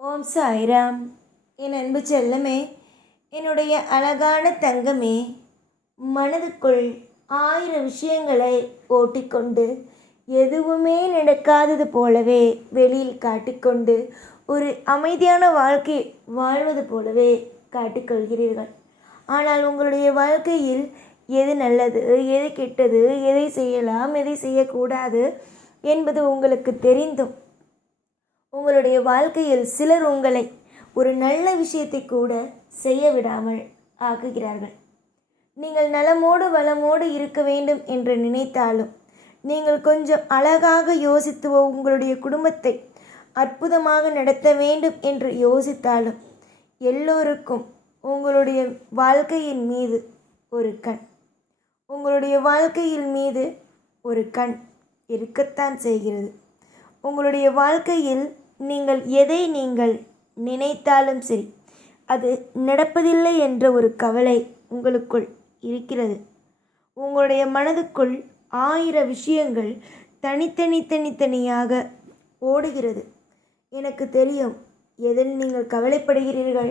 ஓம் சாய்ராம். என் அன்பு செல்லமே, என்னுடைய அழகான தங்கமே, மனதுக்குள் ஆயிரம் விஷயங்களை ஓட்டிக்கொண்டு எதுவுமே நடக்காதது போலவே வெளியில் காட்டிக்கொண்டு ஒரு அமைதியான வாழ்க்கை வாழ்வது போலவே காட்டிக்கொள்கிறீர்கள். ஆனால் உங்களுடைய வாழ்க்கையில் எது நல்லது, எது கெட்டது, எதை செய்யலாம், எதை செய்யக்கூடாது என்பது உங்களுக்கு தெரிந்தும் உங்களுடைய வாழ்க்கையில் சிலர் உங்களை ஒரு நல்ல விஷயத்தை கூட செய்ய விடாமல் ஆக்குகிறார்கள். நீங்கள் நலமோடு வளமோடு இருக்க வேண்டும் என்று நினைத்தாலும், நீங்கள் கொஞ்சம் அழகாக யோசித்து உங்களுடைய குடும்பத்தை அற்புதமாக நடத்த வேண்டும் என்று யோசித்தாலும், எல்லோருக்கும் உங்களுடைய வாழ்க்கையின் மீது ஒரு கண், உங்களுடைய வாழ்க்கையின் மீது ஒரு கண் இருக்கத்தான் செய்கிறது. உங்களுடைய வாழ்க்கையில் நீங்கள் நினைத்தாலும் சரி, அது நடப்பதில்லை என்ற ஒரு கவலை உங்களுக்குள் இருக்கிறது. உங்களுடைய மனதுக்குள் ஆயிரம் விஷயங்கள் தனித்தனியாக ஓடுகிறது. எனக்கு தெரியும் எதில் நீங்கள் கவலைப்படுகிறீர்கள்,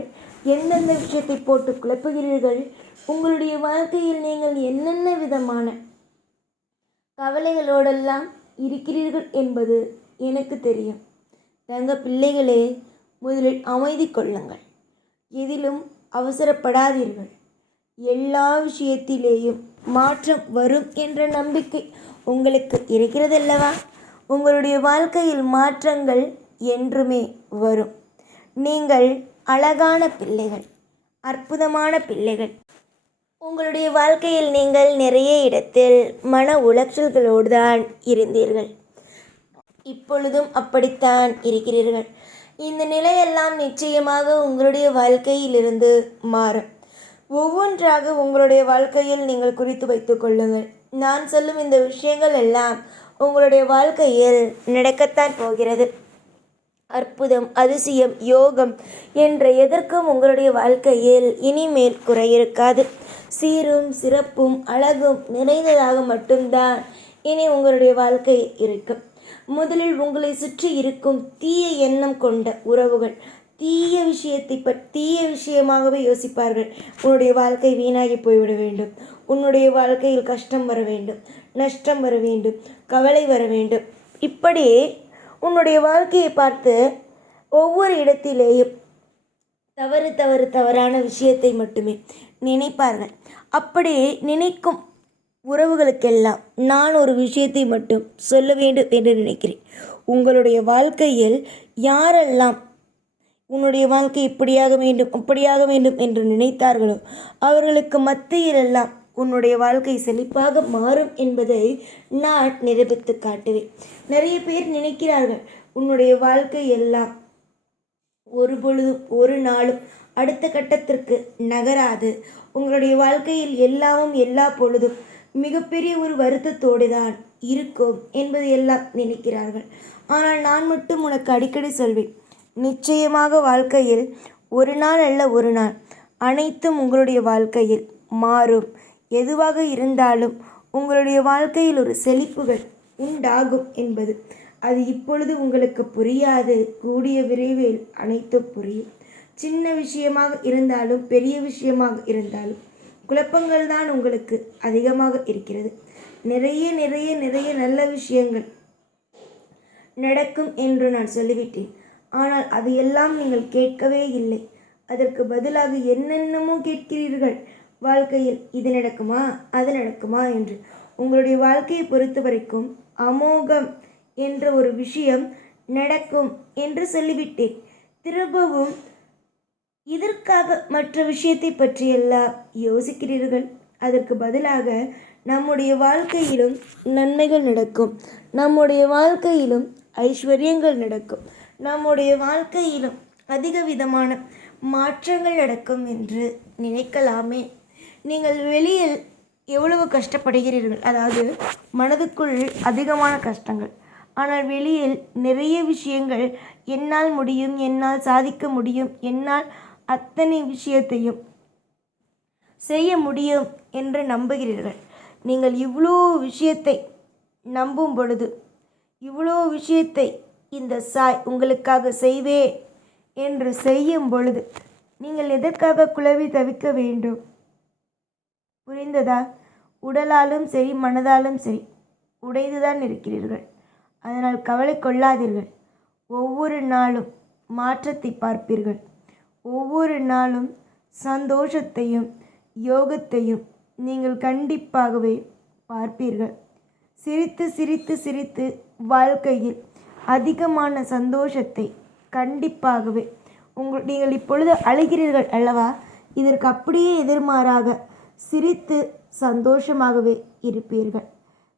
எந்தெந்த விஷயத்தை போட்டு குழப்புகிறீர்கள், உங்களுடைய வாழ்க்கையில் நீங்கள் என்னென்ன விதமான கவலைகளோடெல்லாம் இருக்கிறீர்கள் என்பது எனக்கு தெரியும். தங்க பிள்ளைகளே, முதலில் அமைதி கொள்ளுங்கள். எதிலும் அவசரப்படாதீர்கள். எல்லா விஷயத்திலேயும் மாற்றம் வரும் என்ற நம்பிக்கை உங்களுக்கு இருக்கிறதல்லவா? உங்களுடைய வாழ்க்கையில் மாற்றங்கள் என்றுமே வரும். நீங்கள் அழகான பிள்ளைகள், அற்புதமான பிள்ளைகள். உங்களுடைய வாழ்க்கையில் நீங்கள் நிறைய இடத்தில் மன உளைச்சல்களோடு தான் இருந்தீர்கள். இப்பொழுதும் அப்படித்தான் இருக்கிறீர்கள். இந்த நிலையெல்லாம் நிச்சயமாக உங்களுடைய வாழ்க்கையிலிருந்து மாறும். ஒவ்வொன்றாக உங்களுடைய வாழ்க்கையில் நீங்கள் குறித்து வைத்துக் கொள்ளுங்கள். நான் சொல்லும் இந்த விஷயங்கள் எல்லாம் உங்களுடைய வாழ்க்கையில் நடக்கத்தான் போகிறது. அற்புதம், அதிசயம், யோகம் என்ற எதற்கும் உங்களுடைய வாழ்க்கையில் இனிமேல் குறையிருக்காது. சீரும் சிறப்பும் அழகும் நிறைந்ததாக மட்டும்தான் இனி உங்களுடைய வாழ்க்கை இருக்கும். முதலில் உங்களை சுற்றி இருக்கும் தீய எண்ணம் கொண்ட உறவுகள் தீய விஷயமாகவே யோசிப்பார்கள். உன்னுடைய வாழ்க்கை வீணாகி போய்விட வேண்டும், உன்னுடைய வாழ்க்கையில் கஷ்டம் வர வேண்டும், நஷ்டம் வர வேண்டும், கவலை வர வேண்டும். இப்படி உன்னுடைய வாழ்க்கையை பார்த்து ஒவ்வொரு இடத்திலேயும் தவறான விஷயத்தை மட்டுமே நினைப்பார்கள். அப்படி நினைக்கும் உறவுகளுக்கெல்லாம் நான் ஒரு விஷயத்தை மட்டும் சொல்ல வேண்டும் என்று நினைக்கிறேன். உங்களுடைய வாழ்க்கையில் யாரெல்லாம் உன்னுடைய வாழ்க்கை இப்படியாக வேண்டும் அப்படியாக வேண்டும் என்று நினைத்தார்களோ அவர்களுக்கு மத்தியிலெல்லாம் உன்னுடைய வாழ்க்கை செழிப்பாக மாறும் என்பதை நான் நிரூபித்து காட்டுவேன். நிறைய பேர் நினைக்கிறார்கள் உன்னுடைய வாழ்க்கை எல்லாம் ஒரு பொழுதும் ஒரு நாளும் அடுத்த கட்டத்திற்கு நகராது, உங்களுடைய வாழ்க்கையில் எல்லா பொழுதும் மிகப்பெரிய ஒரு வருத்தத்தோடு தான் இருக்கும் என்பது எல்லாம் நினைக்கிறார்கள். ஆனால் நான் மட்டும் உனக்கு அடிக்கடி சொல்வேன், நிச்சயமாக வாழ்க்கையில் ஒரு நாள் அல்ல ஒரு நாள் அனைத்தும் உங்களுடைய வாழ்க்கையில் மாறும். எதுவாக இருந்தாலும் உங்களுடைய வாழ்க்கையில் ஒரு செழிப்புகள் உண்டாகும் என்பது அது இப்பொழுது உங்களுக்கு புரியாது. கூடிய விரைவில் அனைத்தும் புரியும். சின்ன விஷயமாக இருந்தாலும் பெரிய விஷயமாக இருந்தாலும் குழப்பங்கள் தான் உங்களுக்கு அதிகமாக இருக்கிறது. நிறைய நல்ல விஷயங்கள் நடக்கும் என்று நான் சொல்லிவிட்டேன். ஆனால் அது எல்லாம் நீங்கள் கேட்கவே இல்லை. அதற்கு பதிலாக என்னென்னமோ கேட்கிறீர்கள். வாழ்க்கையில் இது நடக்குமா அது நடக்குமா என்று. உங்களுடைய வாழ்க்கையை பொறுத்த வரைக்கும் அமோகம் என்ற ஒரு விஷயம் நடக்கும் என்று சொல்லிவிட்டேன். திரும்பவும் இதற்காக மற்ற விஷயத்தை பற்றியெல்லாம் யோசிக்கிறீர்கள். அதற்கு பதிலாக நம்முடைய வாழ்க்கையிலும் நன்மைகள் நடக்கும், நம்முடைய வாழ்க்கையிலும் ஐஸ்வர்யங்கள் நடக்கும், நம்முடைய வாழ்க்கையிலும் அதிக விதமான மாற்றங்கள் நடக்கும் என்று நினைக்கலாமே. நீங்கள் வெளியில் எவ்வளவு கஷ்டப்படுகிறீர்கள், அதாவது மனதுக்குள் அதிகமான கஷ்டங்கள். ஆனால் வெளியில் நிறைய விஷயங்கள் என்னால் முடியும், என்னால் சாதிக்க முடியும், என்னால் அத்தனை விஷயத்தையும் செய்ய முடியும் என்று நம்புகிறீர்கள். நீங்கள் இவ்வளோ விஷயத்தை நம்பும் பொழுது, இவ்வளோ விஷயத்தை இந்த சாய் உங்களுக்காக செய்வே என்று செய்யும் பொழுது நீங்கள் எதற்காக குழவி தவிக்க வேண்டும்? புரிந்ததா? உடலாலும் சரி மனதாலும் சரி உடைந்துதான் இருக்கிறீர்கள். அதனால் கவலை கொள்ளாதீர்கள். ஒவ்வொரு நாளும் மாற்றத்தை பார்ப்பீர்கள். ஒவ்வொரு நாளும் சந்தோஷத்தையும் யோகத்தையும் நீங்கள் கண்டிப்பாகவே பார்ப்பீர்கள். சிரித்து சிரித்து சிரித்து வாழ்க்கையில் அதிகமான சந்தோஷத்தை கண்டிப்பாகவே நீங்கள் இப்பொழுது அழுகிறீர்கள் அல்லவா? இதற்கு அப்படியே எதிர்மாறாக சிரித்து சந்தோஷமாகவே இருப்பீர்கள்.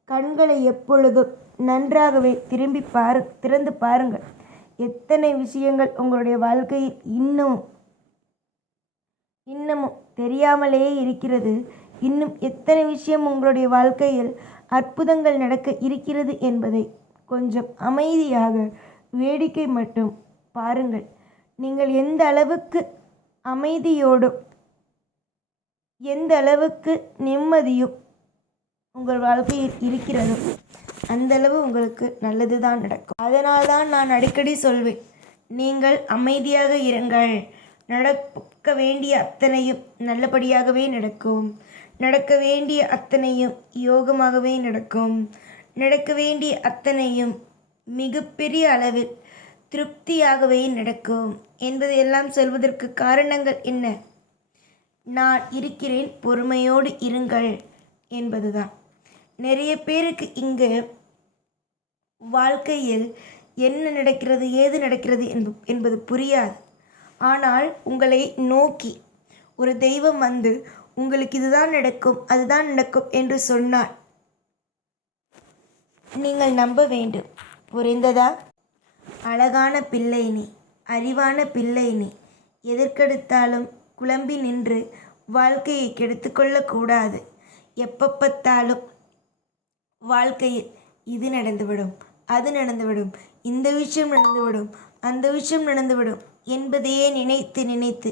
கண்களை எப்பொழுதும் நன்றாகவே திறந்து பாருங்கள். எத்தனை விஷயங்கள் உங்களுடைய வாழ்க்கையில் இன்னமும் தெரியாமலே இருக்கிறது. இன்னும் எத்தனை விஷயம் உங்களுடைய வாழ்க்கையில் அற்புதங்கள் நடக்க இருக்கிறது என்பதை கொஞ்சம் அமைதியாக வேடிக்கை மட்டும் பாருங்கள். நீங்கள் எந்த அளவுக்கு அமைதியோடும் எந்த அளவுக்கு நிம்மதியும் உங்கள் வாழ்க்கையில் இருக்கிறதோ அந்தளவு உங்களுக்கு நல்லது தான் நடக்கும். அதனால்தான் நான் அடிக்கடி சொல்வேன், நீங்கள் அமைதியாக இருங்கள். நடக்க வேண்டிய அத்தனையும் நல்லபடியாகவே நடக்கும். நடக்க வேண்டிய அத்தனையும் யோகமாகவே நடக்கும். நடக்க வேண்டிய அத்தனையும் மிகப்பெரிய அளவில் திருப்தியாகவே நடக்கும் என்பதையெல்லாம் சொல்வதற்கு காரணங்கள் என்ன? நான் இருக்கிறேன், பொறுமையோடு இருங்கள் என்பதுதான். நிறைய பேருக்கு இங்கு வாழ்க்கையில் என்ன நடக்கிறது ஏது நடக்கிறது என்பது புரியாது. ஆனால் உங்களை நோக்கி ஒரு தெய்வம் வந்து உங்களுக்கு இதுதான் நடக்கும் அதுதான் நடக்கும் என்று சொன்னால் நீங்கள் நம்ப வேண்டும். புரிந்ததா? அழகான பிள்ளை நீ, அறிவான பிள்ளை நீ. எதற்கெடுத்தாலும் குழம்பி நின்று வாழ்க்கையை கெடுத்துக்கொள்ளக்கூடாது. எப்போ பார்த்தாலும் வாழ்க்கையில் இது நடந்துவிடும், அது நடந்துவிடும், இந்த விஷயம் நடந்துவிடும், அந்த விஷயம் நடந்துவிடும் என்பதையே நினைத்து நினைத்து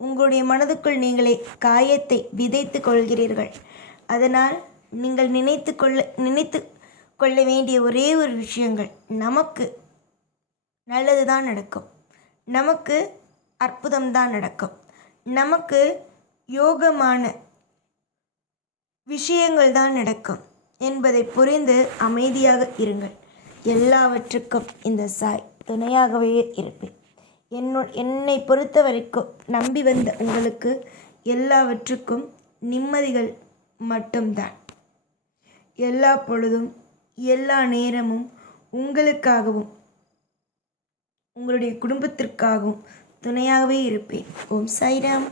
உங்களுடைய மனதுக்குள் நீங்களே காயத்தை விதைத்து கொள்கிறீர்கள். அதனால் நீங்கள் நினைத்து கொள்ள வேண்டிய ஒரே ஒரு விஷயங்கள், நமக்கு நல்லது தான் நடக்கும், நமக்கு அற்புதம்தான் நடக்கும், நமக்கு யோகமான விஷயங்கள் தான் நடக்கும் என்பதை புரிந்து அமைதியாக இருங்கள். எல்லாவற்றுக்கும் இந்த சாய் துணையாகவே இருப்பேன். என்னை பொறுத்த வரைக்கும் நம்பி வந்த உங்களுக்கு எல்லாவற்றுக்கும் நிம்மதிகள் மட்டும்தான். எல்லா பொழுதும் எல்லா நேரமும் உங்களுக்காகவும் உங்களுடைய குடும்பத்திற்காகவும் துணையாகவே இருப்பேன். ஓம் சாய்ராம்.